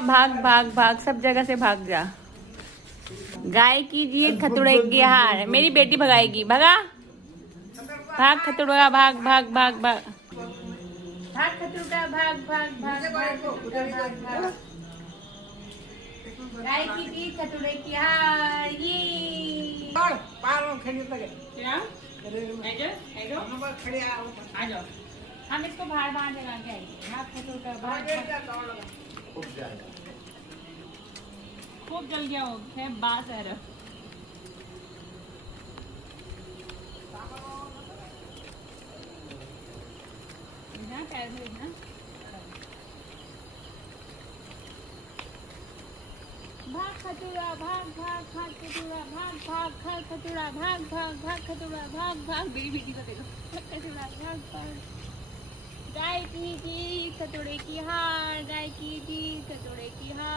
भाग भाग भाग, सब जगह से भाग जा। गाय कीजिए खतुड़े की हार, मेरी बेटी भगाएगी। भगा, भाग खतुड़ा, भाग भाग भाग भाग भाग खतुड़ा, भाग भाग भाग भाग। गाय कीजिए खतुड़े की हार, ये क्या? आ जाओ, हम इसको बाहर बाहर लगा के आएंगे। भाग खतुड़ा, भाग। खूब जल गया हो है बात है रे। ना पैर में ना भाग खतुड़ा, भाग भाग भाग खतुड़ा, भाग भाग भाग खतुड़ा, भाग भाग भाग खतुड़ा, भाग भाग। मेरी बेटी को देखो, खतुड़ा भाग भाग। गाय की जी खतुड़े की हार, गाय की जी खतुड़े की हार।